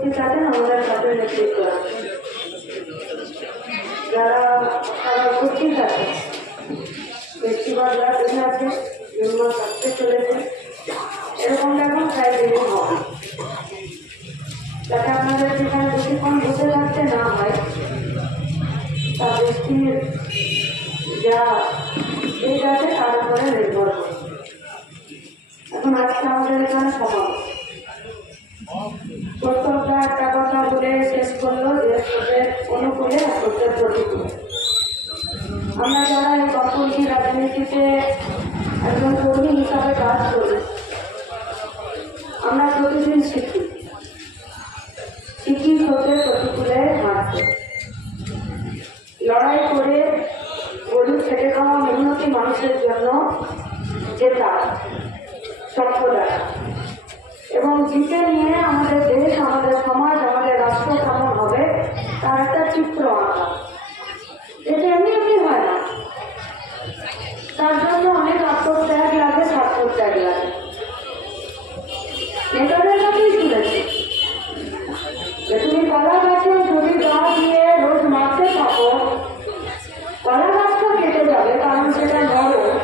আমাদের সাথে নেতৃত্ব আছে, যারা তারা উপস্থিত আছে, ব্যক্তিগত যারা বেঁচে আছে, যেগুলো থাকতে চলেছে, এরকম এখন প্রায় দিন হবে, যাতে আপনাদের সেখানে বেশিক্ষণ বসে থাকতে না হয়। তা ব্যক্তির যা দিক আছে তার উপরে নির্ভর করে। এখন আজকে আমাদের এখানে সমাবেশ, প্রত্যেকটা একটা কথা বলে শেষ করলো যে স্রোতের অনুকূলে আর স্রোতের প্রতিকূলে। আমরা যারা এই কর্মী রাজনীতিতে একজন কর্মী হিসাবে কাজ করি, আমরা প্রতিদিন শিখি স্রোতের প্রতিকূলে হাঁটতে, লড়াই করে গরিব খেটে খাওয়া মেহনতি মানুষের জন্য জেতা সফলতা এবং জিতে নিয়ে আমাদের দেশ, আমাদের সমাজ, আমাদের রাষ্ট্র কেমন হবে তার একটা চিত্র আঁকা। এটা এমনি এমনি হয় না, তার জন্য অনেক আত্মত্যাগ লাগে, স্বার্থত্যাগ লাগে। নেতাদের কাছেই শুনেছি যে তুমি কলা গাছে যদি গা দিয়ে রোজ মারতে থাকো, কলা গাছটা কেটে যাবে, কারণ সেটা নরম,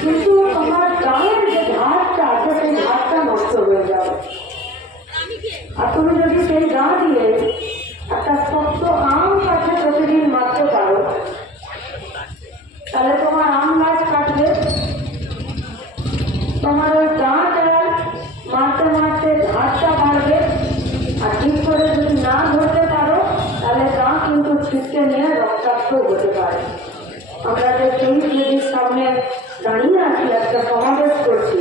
কিন্তু তোমার গায়ের যে ঘাটটা আছে সেই ঘাটটা নষ্ট হয়ে যাবে। আর তুমি যদি সেই গা দিয়ে একটা শক্ত আম গাছে প্রতিদিন মারতে পারো, তাহলে তোমার আম গাছ কাটবে, তোমার ওই গাঁটা মারতে মারতে ঘাটটা বাড়বে, আর ঠিক করে যদি না ধরতে পারো তাহলে গা কিন্তু ছিটকে নিয়ে রক্তাক্ত হতে পারে। আমরা যে শহীদ বেদির সামনে দাঁড়িয়ে আছি, একটা সমাবেশ করছি,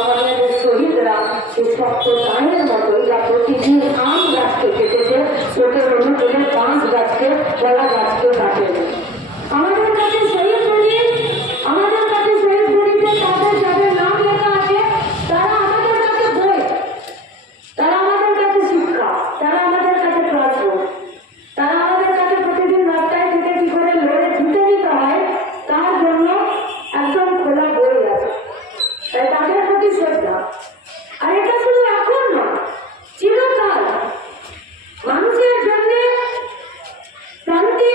আমাদের যে শহীদরা সেই শক্ত গায়ের মতো যা প্রতিদিন আম গাছকে কেটেছে, চোখের অনুকূলে বাঁশ গাছকে, কলা গাছকে কাটেনি। আমাদের কাছে শহীদ বেদি, আমাদের কাছে শহীদ বেদিতে তাদের যাদের নাম লেখা আছে, তারা আমাদের কাছে বই, তারা আমাদের কাছে শিক্ষা, তারা আমাদের কাছে ক্লাসরুম, তারা আমাদের কাছে প্রতিদিন রাস্তায় থেকে কি করে লড়ে জিতে নিতে হয় তার জন্য একদম খোলা বই আছে। তাই তাদের প্রতি শ্রদ্ধা। আর এটা শুধু এখন না, চিরকাল মানুষের জন্য শান্তি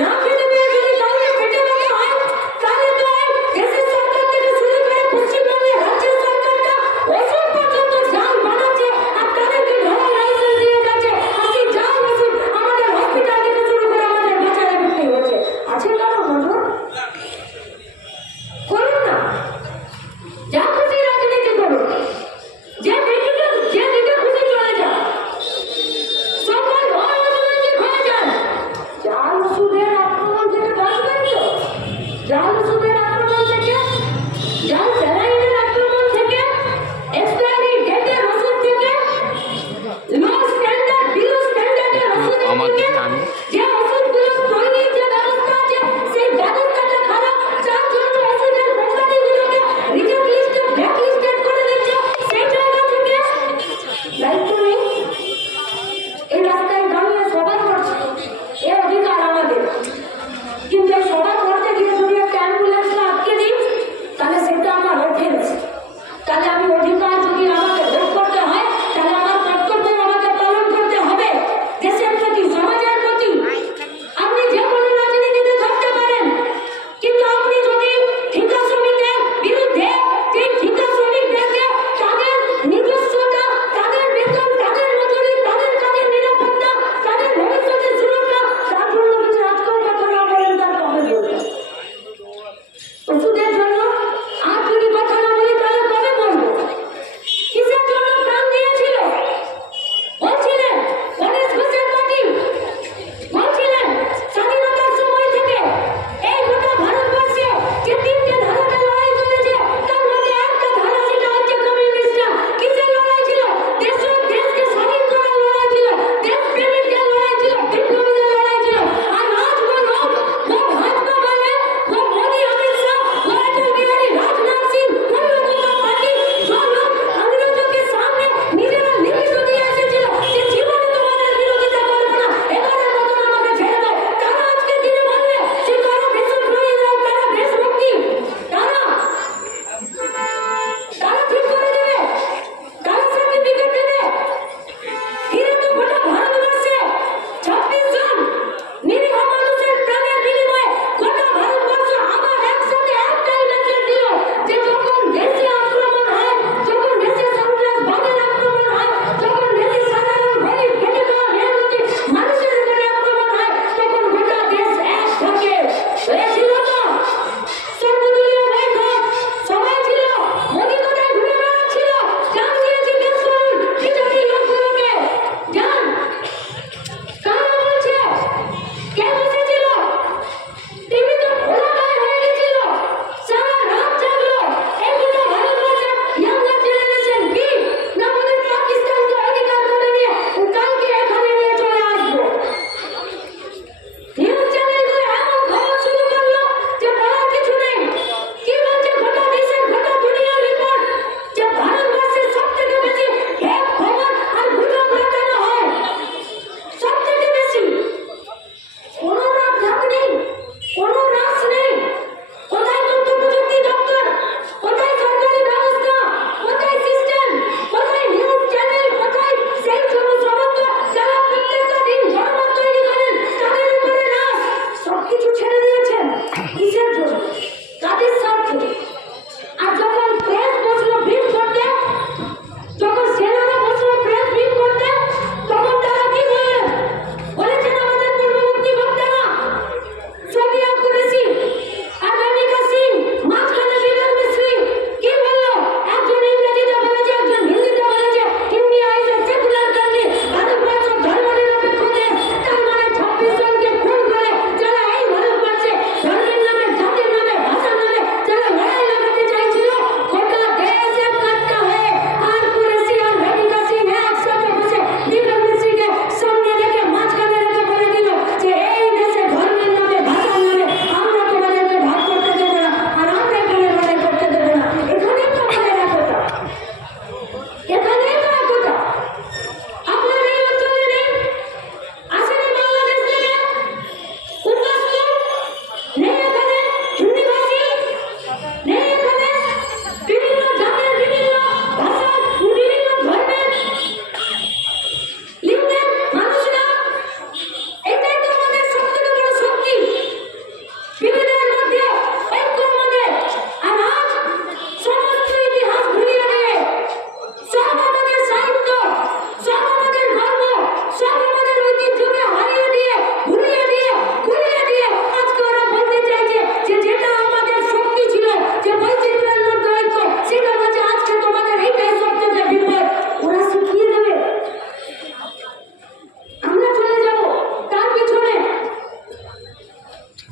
না খেতে পেয়ে যদি কাউকে পেটে ব্যথা হয়, তাহলে তো আর দেশের সরকার থেকে শুরু করে পশ্চিমবঙ্গের রাজ্যের সরকারটা ওষুধ পর্যন্ত জাল বানাচ্ছে আর তাদেরকে ধরে লাইসেন্স দিয়ে যাচ্ছে। আর সেই জাল ওষুধ আমাদের হসপিটাল থেকে শুরু করে আমাদের বাচ্চারা বিক্রি হচ্ছে। আছে কারো নজর? করুন না, যা খুশি রাজনীতি করুন, যে দিকে খুশি চলে যান, সকল রাজনৈতিক হয়ে যান। জাল ওষুধের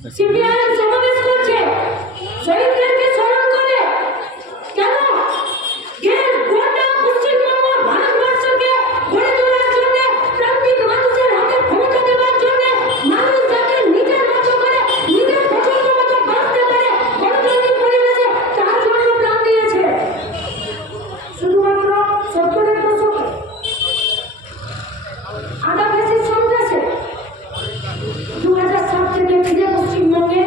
সিপিআইএম সমাবেশ করছে শহীদদেরকে স্মরণ করে। কেন? গোটা পশ্চিমবঙ্গ ভারতবর্ষকে গড়ে তোলার জন্য, প্রান্তিক মানুষের হাতে ক্ষমতা দেওয়ার জন্য, মানুষ যাতে নিজের মতো করে নিজের পছন্দ মতো বাঁচতে পারে গণতান্ত্রিক পরিবেশে, তার জন্য প্রাণ দিয়েছে। শুধুমাত্র 70-এর দশকে আধা বেশি সন্ত্রাসে 2007 থেকে ফিরে পশ্চিমবঙ্গে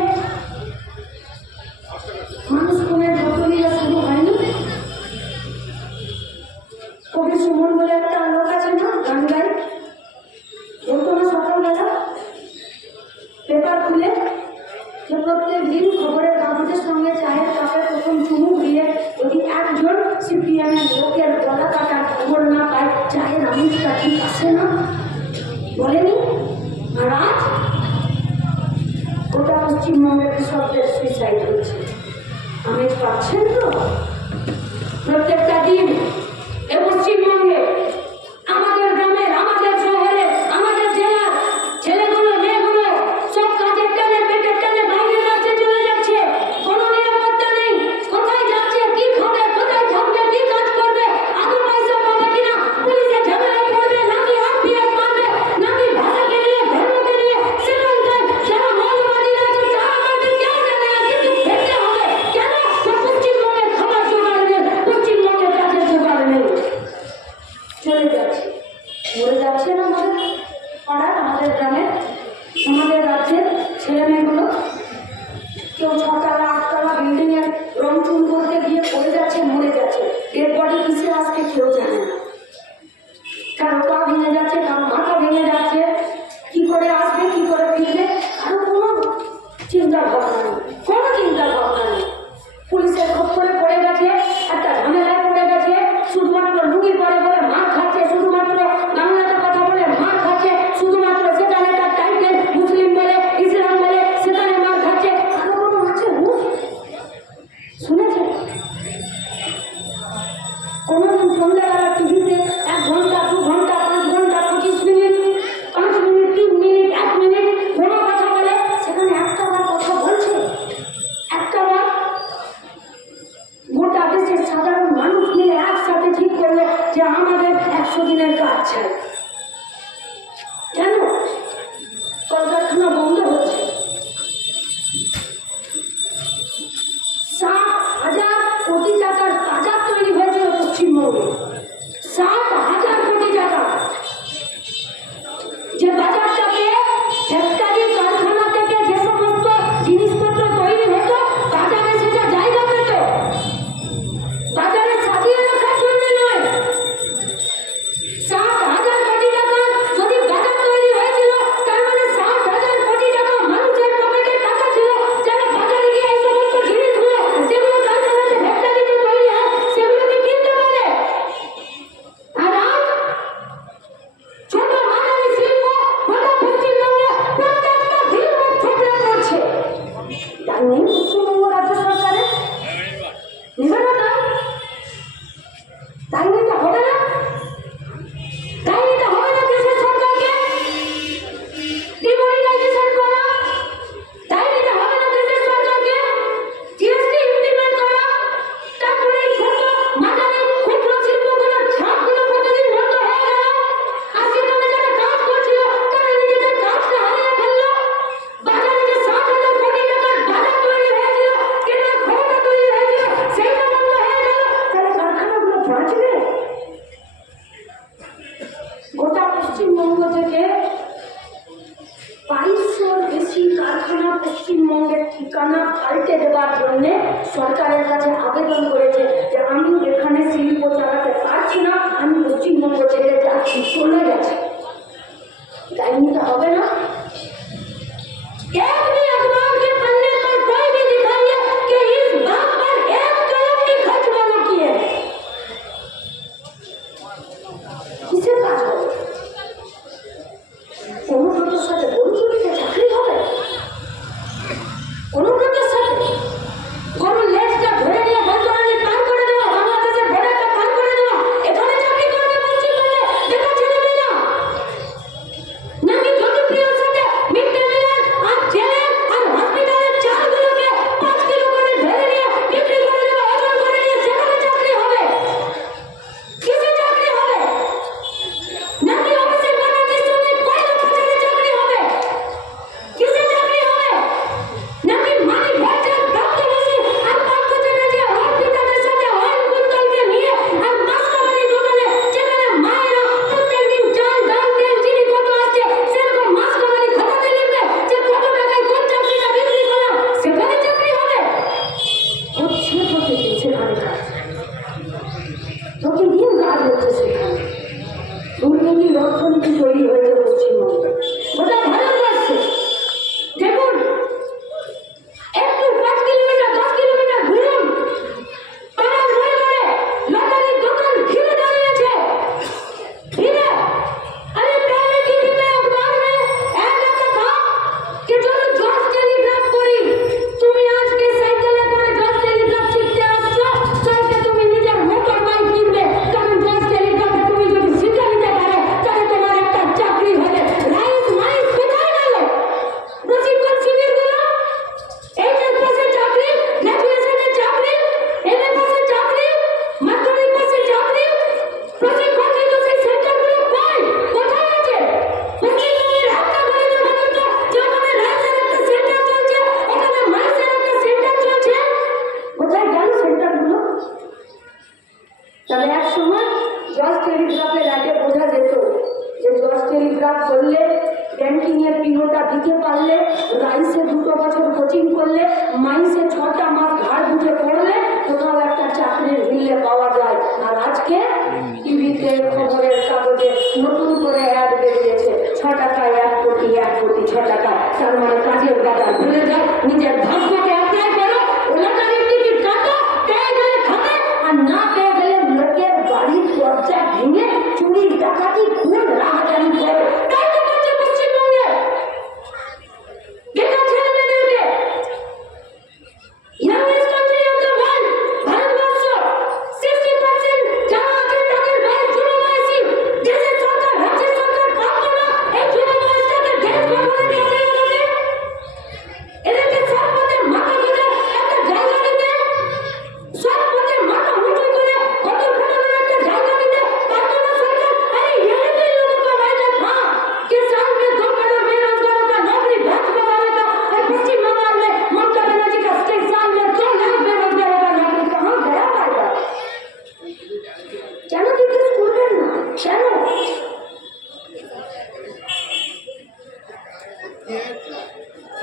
মানুষ কমের বদলিয়া শুরু হয়নি। কবি সুমন বলে একটা লোক আছে না, গান গায়, বলতো না সকালবেলা পেপার খুলে যে প্রত্যেক দিন খবরের কাগজের সঙ্গে চায়ের কাপে প্রথম চুমুক দিয়ে যদি একজন সিপিএমের লোকের গলা কাটার খবর না পায়, চায়ের আমিষটা ঠিক আসে না, বলেনি? আর আজ গোটা পশ্চিমবঙ্গের কৃষকদের সুইসাইড হচ্ছে। আমেজ পাচ্ছেন তো? প্রত্যেকটা দিন এ পশ্চিমবঙ্গে আমাদের গ্রামের, আমাদের শহরে, আমাদের জেলার ছেলেগুলো মেয়েগুলো সব কাজের টানে পেটের টানে বাইরে রাজ্যে চলে যাচ্ছে। কোনো নিরাপত্তা নেই। কোথায় যাচ্ছে, কি খাবে, কোথায় থাকবে, কি কাজ করবে, আদৌ পয়সা পাবে কিনা, পুলিশের ঝামেলায় পড়বে নাকি আরপিএফ পাবে নাকি ভাষাকে নিয়ে ধর্মকে নিয়ে সেখানকার যারা মৌলবাদী আছে তারা আমাদের কেউ জানে না, কিন্তু খেতে হবে। কেন? পশ্চিমবঙ্গের খাবার জোগাড় নেই, পশ্চিমবঙ্গের কাজের জোগাড় নেই। চলে যাচ্ছে, মরে যাচ্ছে না আমাদের পাড়ার, আমাদের গ্রামের, আমাদের রাজ্যের ছেলে মেয়েগুলো। কেউ 6তলা 8তলা বিল্ডিং এর রং চুন করতে গিয়ে পড়ে যাচ্ছে, মরে যাচ্ছে। ডেড বডি কিসে আসবে কেউ জানে না। কারো পা ভেঙে যাচ্ছে, কারো মাথা ভেঙে যাচ্ছে, কি করে আসবে, কি করে ফিরবে, কারো কোনো চিন্তা ভাবনা নেই, কোনো চিন্তা ভাবনা নেই। পুলিশের খপ্পরে পড়ে গেছে, একটা ঝামেলায় পড়ে গেছে, শুধুমাত্র লুঙ্গি পরে বলে মার খাচ্ছে, শুধুমাত্র বাংলাতে কথা বলে মার খাচ্ছে, শুধুমাত্র সেখানে তার টাইটেল মুসলিম বলে, ইসলাম বলে, সেখানে মার খাচ্ছে। আরো কোনো আছে শুনেছেন? কোনোদিন সন্ধ্যাবেলা টিভিতে 1 ঘন্টা 2 ঘন্টা 5 ঘন্টা 25 মিনিট 5 মিনিট 3 মিনিট 1 মিনিট কোনো কথা বলে, সেখানে একটা বার কথা বলছে? একটা বার গোটা দেশের সাধারণ মানুষ মিলে একসাথে ঠিক করলো যে আমাদের 100 দিনের কাজ চাই। কেন? কলকারখানা বন্ধ হচ্ছে, 7,000 কোটি টাকার বাজার তৈরি হয়েছিল পশ্চিমবঙ্গে। 7,000 কোটি টাকা, যে বাজারটাকে ফ্যাক্টরি কারখানা থেকে যে সমস্ত জিনিসপত্র তৈরি হতো বাজারে সেটা জায়গা পেত, বাজারে সাজিয়ে রাখার জন্য নয়। 7,000 কোটি টাকা যদি বাজার তৈরি হয়েছিল, তার মানে 7,000 কোটি টাকা মানুষের পকেটে টাকা ছিল, যারা বাজারে গিয়ে এই সমস্ত জিনিসগুলো যেগুলো কারখানাতে ফ্যাক্টরিতে তৈরি হয় সেগুলোকে কিনতে পারে। আর আজ ছোট মাঝারি শিল্প গোটা পশ্চিমবঙ্গে প্রত্যেকটা দিন ঠেকলে পড়ছে। তাই নেই পশ্চিমবঙ্গ রাজ্য সরকারের নেবে না, তাই নিতে হবে না, তাই নিতে হবে না দেশের সরকারকে ডিমনিটাইজেশন করা, তাই নিতে হবে না দেশের সরকারকে জিএসটি ইমপ্লিমেন্ট করা। তারপরে এই ছোট মাঝারি ক্ষুদ্র শিল্পগুলোর ঝাঁপগুলো প্রতিদিন বন্ধ হয়ে গেল, আর সেখানে যারা কাজ করছিল তারা নিজেদের কাজটা হারিয়ে ফেললো। বাজারে যে 7,000 কোটি টাকার বাজার তৈরি হয়েছিল, কেনার ক্ষমতা তৈরি হয়েছিল, সেইটা বন্ধ হয়ে গেল। তাহলে কারখানাগুলো বাঁচবে? গোটা পশ্চিমবঙ্গ থেকে 2200-র বেশি কারখানা পশ্চিমবঙ্গের ঠিকানা পাল্টে দেওয়ার জন্য সরকারের কাছে আবেদন করেছে যে আমি এখানে শিল্প চালাতে পারছি না, আমি পশ্চিমবঙ্গ ছেড়ে যাচ্ছি, চলে গেছে। তাই নিতে হবে না? एक भी अखबार के पन्ने पर कोई भी दिखाइए कि इस बात पर एक कलम भी खर्च वालों की है। किसे काज হবে? অনুব্রতর সাথে গরুচুরিতে চাকরি হবে? অনুব্রতর সাথে গরুর লেজটা ধরে নিয়ে বৈতরণী পার করে দেওয়া, বাংলাদেশের বর্ডারটা পার করে দেওয়া, এখানে চাকরি করবে পশ্চিমবঙ্গে বেকার ছেলেমেয়েরা? নাকি জ্যোতিপ্রিয় চোরের গাদা ভুলে যাও, নিজের ভাগ্যকে অ্যাপ্লাই করো, লটারির টিকিট কাটো, পেয়ে গেলে খাবে, আর না পেয়ে গেলে লোকের বাড়ির দরজা ভেঙে চুরি ডাকাতি খুন রাহাজানি করো। তাই তো করছে পশ্চিমবঙ্গে। বেকার ছেলে মেয়েদেরকে youngest country of the world, Bharatvarsha 60% যারা আছে তাদের বয়স 0 বয়সী। দেশের সরকার, রাজ্যের সরকার পারতো না এই 0 বয়সটাকে দেশ গঠনে নিয়ে যাবে। এদেরকে সব পথে মাথা গুঁজে একটা জায়গা দিতে, সব পথে মাথা উঁচু করে কত ঘটনার একটা জায়গা দিতে পারতো না সরকার। अरे यही तो लोगों का वायदा था कि साल में 2 करोड़ बेरोजगारों का नौकरी भेज बनाएगा। और पश्चिम बंगाल में ममता बनर्जी का साल में 2 लाख बेरोजगारों का नौकरी कहाँ गया वायदा? কেন জিজ্ঞেস করবেন না? কেন?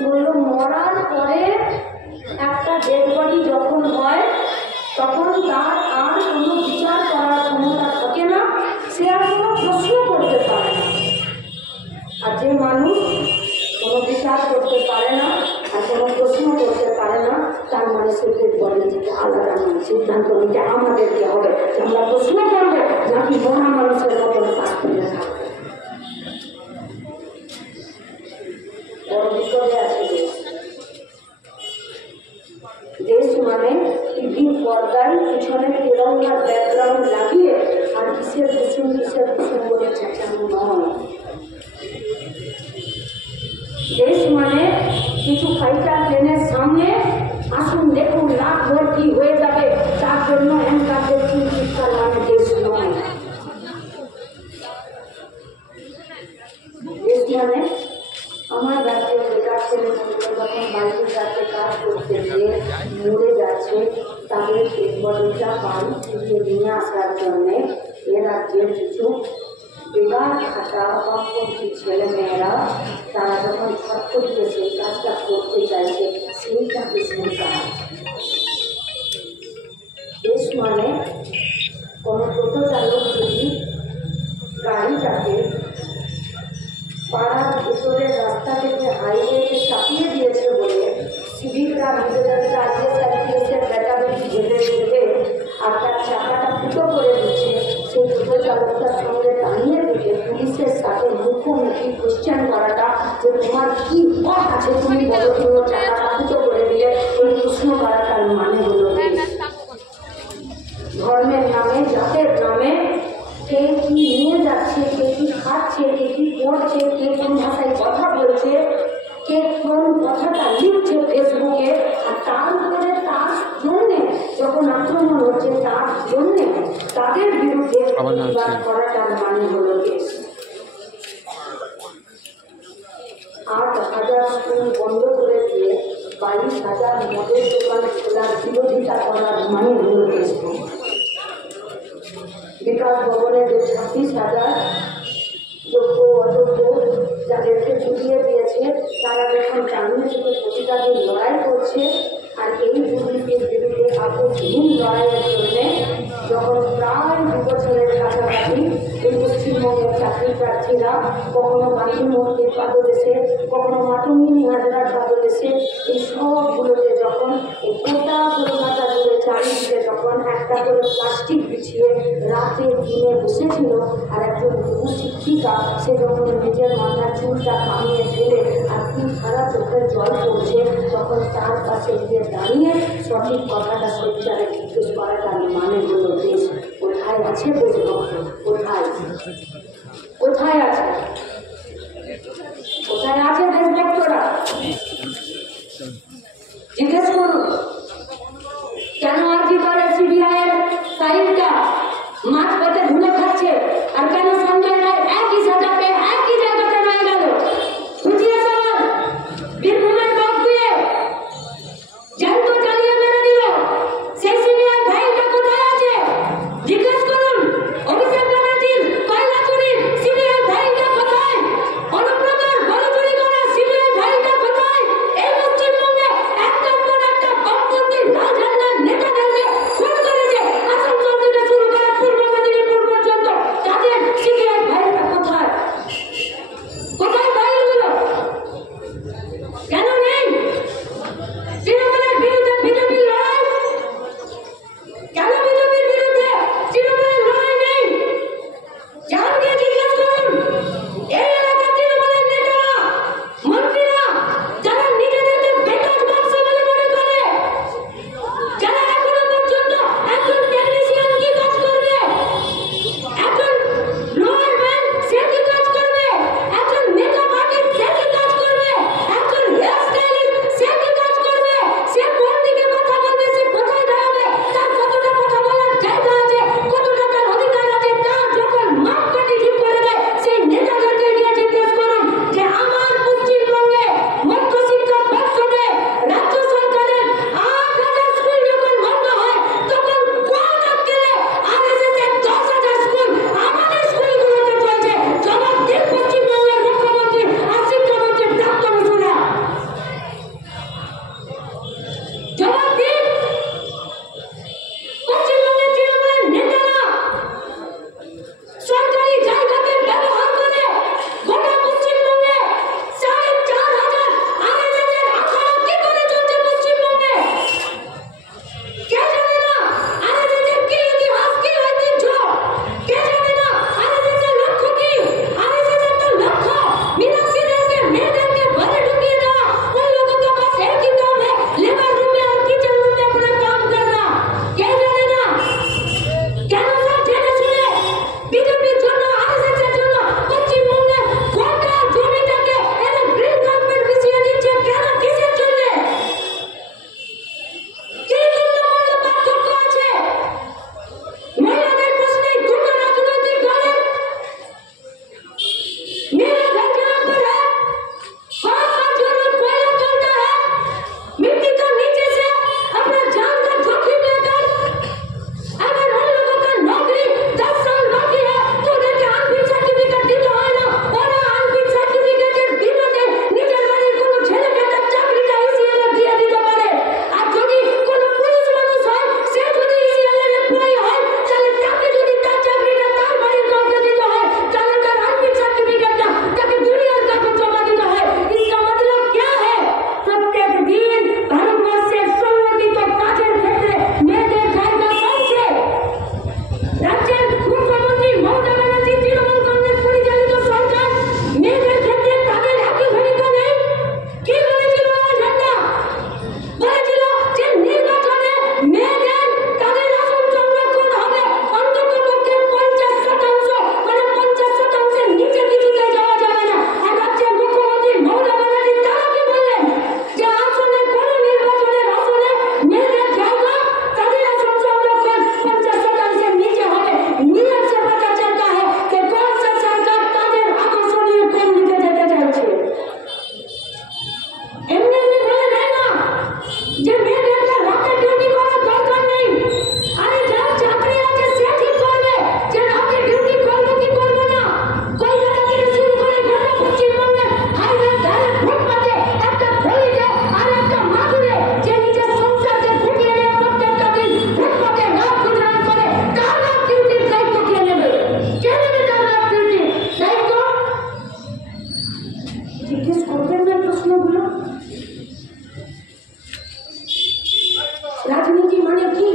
বললো মরার পরে একটা ডেড বডি যখন হয় তখন তার আর কোনো বিচার করার ক্ষমতা থাকে না, সে আর কোনো প্রশ্ন করতে পারে না। আর যে মানুষ কোনো বিচার করতে পারে না আর কোনো প্রশ্ন করতে পারে না, তার মানে সে ডেড বডি থেকে আলাদা সিদ্ধান্ত নিতে আমাদেরকে হবে যে আমরা প্রশ্ন করবো নাকি মহা মানুষের মতন কাজ করে থাকবে। বড় বিপদে আছে দেশ মানে টিভির পর্দায় পিছনে তেরঙ্গার ব্যাকগ্রাউন্ড লাগিয়ে আর কিসের কুসুম বলে চেঁচানো নয়। দেশ মানে কিছু ফাইটার প্লেনের সামনে আসুন দেখুন লাখ ভোট কি হয়ে যাবে তার জন্য হ্যান্ডকাপের চিৎকার মানে দেশ নয়। দেশ মানে আমার রাজ্যে বেকার ছেলেমেয়েরা যখন বাইরের রাজ্যে কাজ করতে গিয়ে মরে যাচ্ছে তাদের পেট বদলটা বাড়ি ফিরিয়ে নিয়ে আসার জন্যে এ রাজ্যের কিছু বেকার খাটা বামপন্থী ছেলেমেয়েরা তারা যখন ছটফটিয়ে সেই কাজটা করতে চাইছে সেইটা দেশের কাজ। দেশ মানে কোনো টোটো চালক যদি গাড়িটাকে পাড়ার ভেতরের রাস্তা থেকে হাইওয়েতে চাপিয়ে দিয়েছে বলে সিভিকরা নিজেদেরকে আইএসআইপিএসের ব্যাটাবেটি ঝেড়ে ঝেড়ে আর তার চাকাটা ফুটো করে দিচ্ছে, সেই টোটো চালকটার সঙ্গে দাঁড়িয়ে থেকে পুলিশের সাথে মুখোমুখি কোশ্চেন করাটা যে তোমার কি পথ আছে তুমি বলো তুমি চাকাটা ফুটো করে দিলে, এই প্রশ্ন করাটার মানে হলো ধর্মের নামে জাতের নামে কে কি নিয়ে যাচ্ছে, কে কি খাচ্ছে, কে কি করছে, কে কোন ভাষায় কথা বলছে, কে কোন কথাটা লিখছে ফেসবুকে, আর তার উপরে তার জন্যে যখন আক্রমণ হচ্ছে তার জন্যে তাদের বিরুদ্ধে প্রতিবাদ করাটার মানে হলো দেশ। 8,000 স্কুল বন্ধ করে দিয়ে 22,000 মদের দোকান খোলার বিরোধিতা করার মানে হলো দেশ। বিকাশ ভবনে যে 26,000 যোগ্য অযোগ্য যাদেরকে ঝুলিয়ে দিয়েছে তারা যখন জামিনে থেকে প্রতিবাদী লড়াই করছে, আর এই দুর্নীতির বিরুদ্ধে আপসহীন লড়াইয়ের জন্য যখন প্রায় 2 বছরের কাছাকাছি এই পশ্চিমবঙ্গের চাকরি প্রার্থীরা কখনো গান্ধী মূর্তির পাদদেশে, কখনো মাতঙ্গিনী হাজরার পাদদেশে, এই সবগুলোতে যখন এই গোটা কলকাতা জুড়ে চারিদিকে যখন একটা করে প্লাস্টিক বিছিয়ে রাতে দিনে বসেছিল, আর একজন বহু শিক্ষিকা সে যখন নিজের মাথার চুলটা কামিয়ে ফেলে আর কি সারা চোখের জল পড়ছে, তখন তার কাছে গিয়ে দাঁড়িয়ে সঠিক কথাটা সোচ্চারে জিজ্ঞেস করাটার মানে হলো দেশ। কোথায় আছে দেশভক্ত? কোথায় কোথায় আছে কোথায় আছে দেশভক্তরা? জিজ্ঞেস করুন কেন আজকে করে সিবিআই এর ফাইলটা মাঝপথে ধুলে খাচ্ছে, আর কেন সঞ্জয় রায় একই সাজা পেয়ে একই জায়গাতে রয়ে গেল? বুঝিয়ে সবার বীরভূমের বাগ দিয়ে জ্যান্ত জ্বালিয়ে মেরে দিল, সেই সিবিআই ফাইলটা কোথায় আছে? জিজ্ঞেস করুন অভিষেক ব্যানার্জির কয়লা চুরির সিবিআই ফাইলটা কোথায়? অনুব্রতর গরু চুরি করার সিবিআই ফাইলটা কোথায়? এই পশ্চিমবঙ্গে একটার পর একটা রাজনীতি মানে কি?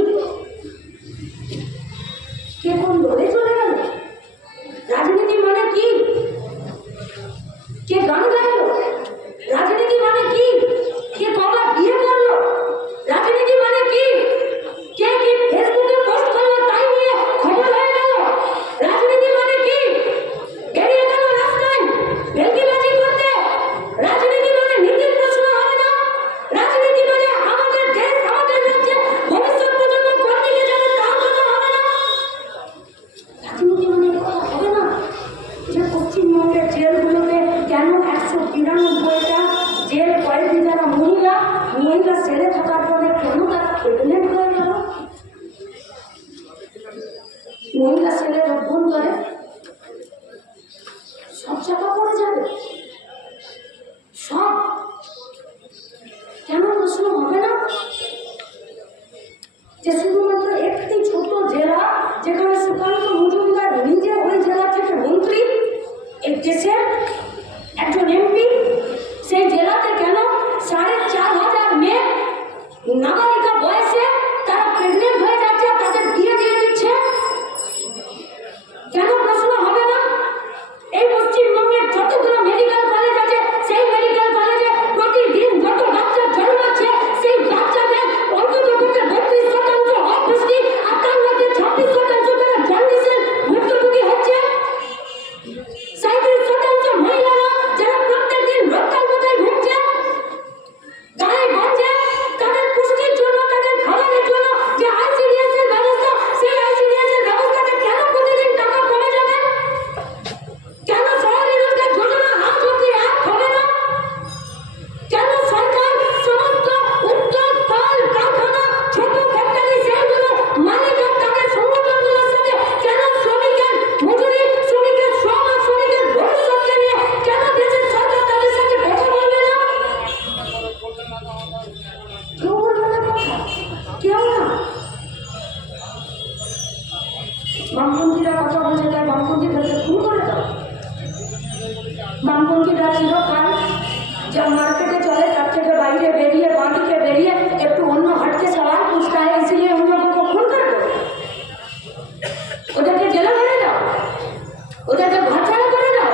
কে কোন দলে চলে গেল? রাজনীতি মানে কি? কে গান গাইল? রাজনীতি মানে কি? কে কবার বিয়ে করলো? রাজনীতি মানে কি? কে কি ফেসবুকে পোস্ট করলো তাই নিয়ে খবর হয়ে গেল? রাজনীতি মানে কি? বেরিয়ে গেল রাস্তায় ভেলকিবাজি করতে। রাজনীতি মানে নীতির প্রশ্ন হবে না? রাজনীতি মানে আমাদের দেশ আমাদের রাজ্যে ভবিষ্যৎ প্রজন্ম কোন দিকে যাবে তার কথা হবে না? রাজনীতি মানে কথা হবে না যে পশ্চিমবঙ্গের জেলগুলোতে কেন 192টা জেল কয়েদি যারা মহিলা সেলে থাকার পরে কেন তারা প্রেগনেন্ট হয়ে গেল? মহিলা সেলের অভ্যন্তরে সব চাপা পড়ে যাবে, সব কেন প্রশ্ন হবে না? যে শুধুমাত্র একটি ছোট জেলা যেখানে সুকান্ত মজুমদার নিজে ওই জেলা থেকে মন্ত্রী, এক দেশের একজন এমপি, সেই জেলাতে কেন 4,500 মেয়ে নাবালিকা বয়সে তারা প্রেগনেন্ট হয়ে যাচ্ছে, তাদের বিয়ে দিয়ে দিচ্ছে? কেন প্রশ্ন হবে না? এই পশ্চিমবঙ্গের যতগুলো মেডিকেল কলেজ আছে সেই মেডিকেল কলেজে প্রতিদিন যত বাচ্চা জন্মাচ্ছে সেই বাচ্চাদের অন্তত 32% অপুষ্টি, আর তার মধ্যে 26% তারা জন্ডিসের ভুক্তভোগী হচ্ছে। 37% মহিলারা যারা প্রত্যেকদিন রক্তাল্পতায় ভুগছে। গায়ে গঞ্জে তাদের পুষ্টির জন্য, তাদের খাবারের জন্য যে ICDS এর ব্যবস্থা, সেই ICDS এর ব্যবস্থাতে কেন প্রতিদিন টাকা কমে যাবে? কেন শহরে রোজগার যোজনা আজ অব্দি এক হবে না? কেন সরকার সমস্ত উদ্যোগ, কল কারখানা, ছোট ফ্যাক্টরি সেগুলো মালিকের তাদের সংগঠনগুলোর সাথে কেন শ্রমিকের মজুরি, শ্রমিকের শ্রম আর শ্রমিকের ভবিষ্যৎকে নিয়ে কেন দেশের সরকার তাদের সাথে কথা বলবে না? কেউ বলবে না কথা, কেউ না। বামপন্থীরা কথা বলছে তাই বামপন্থীদেরকে খুন করে দাও। বামপন্থীরা চিরকাল যা मार्केटे चले তার থেকে বাইরে বেরিয়ে বাঁদিকে বেরিয়ে একটু অন্য हटके सवाल पूछता है, इसलिए उन लोगों को खून कर दो, ওদেরকে জেলে ভরে দাও, ওদেরকে ঘরছাড়া করে দাও,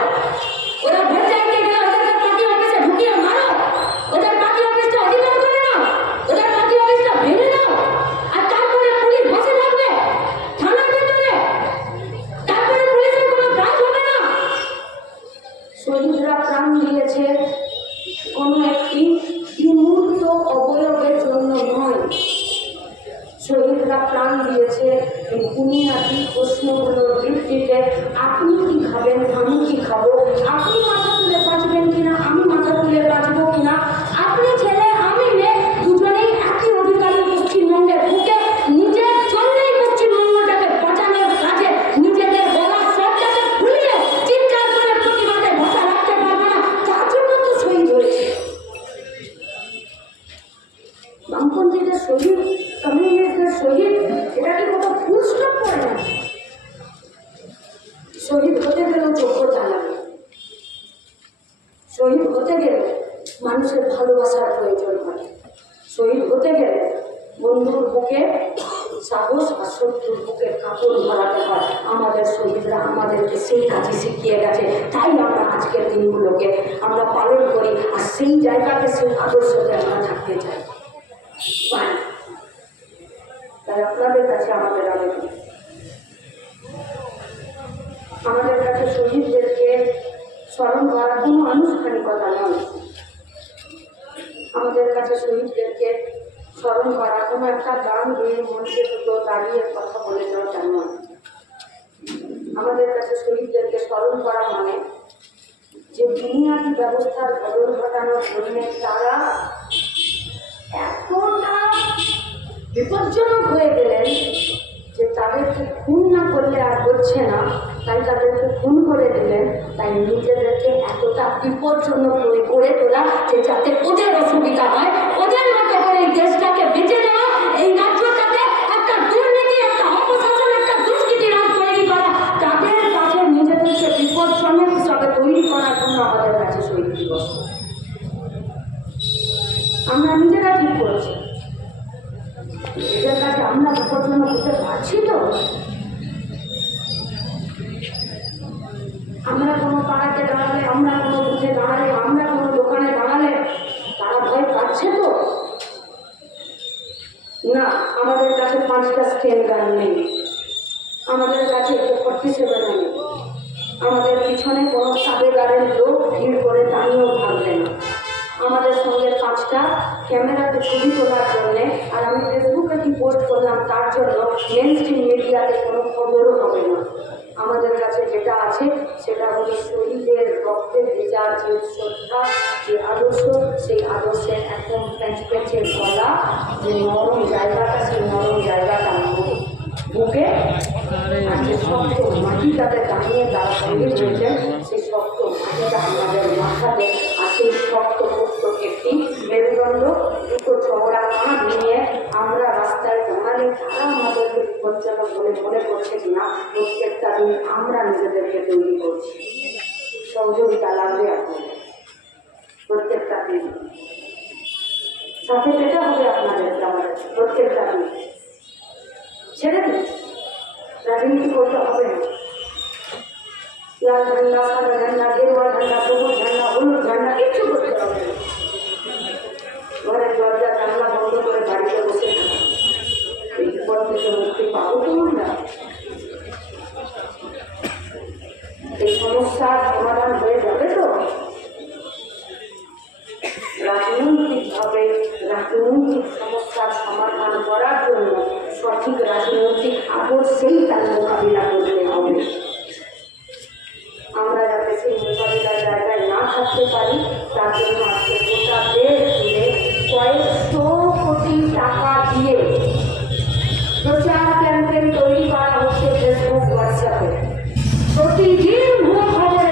ওরা ভোট চাইতে গেলে ওদেরকে পার্টি অফিসে ঢুকিয়ে মারো, ওদের পার্টি অফিসটা অধিকার করে নাও, ওদের পার্টি অফিসটা ভেঙে দাও, আর তারপরে পুলিশ বসে থাকবে থানার ভেতরে, তারপরে পুলিশের কোনো কাজ হবে না। শহীদরা প্রাণ দিয়েছে কোনো একটি বিমূর্ত অবয়বের জন্য নয়, শহীদরা প্রাণ দিয়েছে এই বুনিয়াদী প্রশ্নগুলোর ভিত্তিতে। আপনি কি খাবেন, আমি কি খাবো, আপনি মাথা তুলে বাঁচবেন কিনা, আমি মাথা তুলে বাঁচবো কিনা, আপনি ছেলে আমি মেয়ে দুজনেই একই অধিকারী পশ্চিমবঙ্গের বুকে। নিজের জন্যই পশ্চিমবঙ্গটাকে বাঁচানোর কাজে নিজেদের গলার সবটাকে ভুলিয়ে চিৎকার করে প্রতিবাদে ভাষা রাখতে পারবো না, তার জন্য তো শহীদ হয়েছে। বামপন্থীদের শহীদ, কমিউনিস্টদের শহীদ, এটা কি কোনো ফুল স্টপ করে না? শহীদ হতে গেলেও যোগ্যতা লাগে, শহীদ হতে গেলে মানুষের ভালোবাসার প্রয়োজন হয়, শহীদ হতে গেলে বন্ধুর বুকে সাহস আর শত্রুর বুকে কাপড় ধরাতে হয়। আমাদের শহীদরা আমাদেরকে সেই কাজে শিখিয়ে গেছে, তাই আমরা আজকের দিনগুলোকে আমরা পালন করি, আর সেই জায়গাতে সেই আদর্শতে আমরা থাকতে চাই। তাই আপনাদের কাছে আমাদের আবেদন, আমাদের কাছে শহীদদেরকে স্মরণ করা কোনো আনুষ্ঠানিকতা নয়, আমাদের কাছে শহীদদেরকে স্মরণ করা কোনো একটা গান গিয়ে মঞ্চে দুটো দাঁড়িয়ে কথা বলে যাওয়া নয়। আমাদের কাছে শহীদদেরকে স্মরণ করা মানে যে বুনিয়াদী ব্যবস্থার বদল ঘটানোর জন্য তারা এতটা বিপজ্জনক হয়ে গেলেন যে তাদেরকে খুন না করলে আর হচ্ছে না, তাই তাদেরকে খুন করে দিলেন, তাই নিজেদেরকে এতটা বিপজ্জনক করে তোলা যে যাতে ওদের অসুবিধা হয়, ওদের মতো করে এই দেশটাকে বেঁচে দেওয়া, এই রাজ্যটাতে একটা দুর্নীতি, একটা অপশাসন, একটা দুষ্কৃতি রাজ তৈরি করা, তাদের কাছে নিজেদেরকে বিপজ্জনক হিসাবে তৈরি করার জন্য আমাদের কাছে শহীদ দিবস। আমরা নিজেরা ঠিক করেছি, এদের কাছে আমরা বিপজ্জনক হতে পারছি তো? আমরা কোনো পাড়াতে দাঁড়ালে, আমরা কোনো বুঝে দাঁড়ালে, আমরা কোনো দোকানে দাঁড়ালে তারা ভয় পাচ্ছে তো? না, আমাদের কাছে 5টা স্টেন গান নেই, আমাদের কাছে 47 নেই, আমাদের পিছনে কোনো সাবেদারের লোক ভিড় করে দাঁড়িয়েও থাকবে না। আমাদের সঙ্গে 5টা ক্যামেরাতে ছবি তোলার জন্য, আর আমি ফেসবুকে কি পোস্ট করলাম তার জন্য মেন স্ট্রিম মিডিয়াতে কোনো খবরও হবে না। আমাদের কাছে যেটা আছে সেটা হলো শহীদের রক্তে ভেজা যে শ্রদ্ধা, যে আদর্শ, সেই আদর্শের একদম প্যাঁচের গলা, যে নরম জায়গাটা, সেই নরম জায়গাটা বুকে, আর যে শক্ত মাটিটাতে দাঁড়িয়ে তার সঙ্গে রয়েছেন, সেই শক্ত মাটিটা আমাদের মাথাতে, আর সেই শক্ত মুক্ত একটি মেরুদণ্ড, দুটো চওড়া কাঁধ নিয়ে আমরা রাস্তায় দাঁড়ালে তারা আমাদেরকে বিপজ্জনক বলে মনে করছে কিনা প্রত্যেকটা দিন আমরা নিজেদেরকে তৈরি করছি। সহযোগিতা লাগবে আপনাদের প্রত্যেকটা দিন, সাথে পেতে হবে আপনাদেরকে আমাদের প্রত্যেকটা দিন। ছেড়ে দিন, রাজনীতি করতে হবে না। লাল ঝান্ডা, সাদা ঝান্ডা, গেরুয়া ঝান্ডা, সবুজ ঝান্ডা, হলুদ ঝান্ডা কিচ্ছু করতে হবে না। ঘরের দরজা জানলা বন্ধ করে বাড়িতে বসে থাকা, এই বিপদ থেকে মুক্তি পাবো তো আমরা? এই সমস্যার সমাধান হয়ে যাবে তো? রাজনৈতিকভাবে রাজনৈতিক সমস্যার সমাধান করার জন্য সঠিক রাজনৈতিক আদর্শেই তার মোকাবিলা করতে হবে। আমরা যাতে সেই মোকাবিলার জায়গায় না থাকতে পারি তার জন্য আজকে গোটা দেশ জুড়ে কয়েকশো কোটি টাকা দিয়ে প্রচার ক্যাম্পেইন তৈরি করা হচ্ছে ফেসবুক, হোয়াটসঅ্যাপে। প্রতিদিন ভুয়ো খবর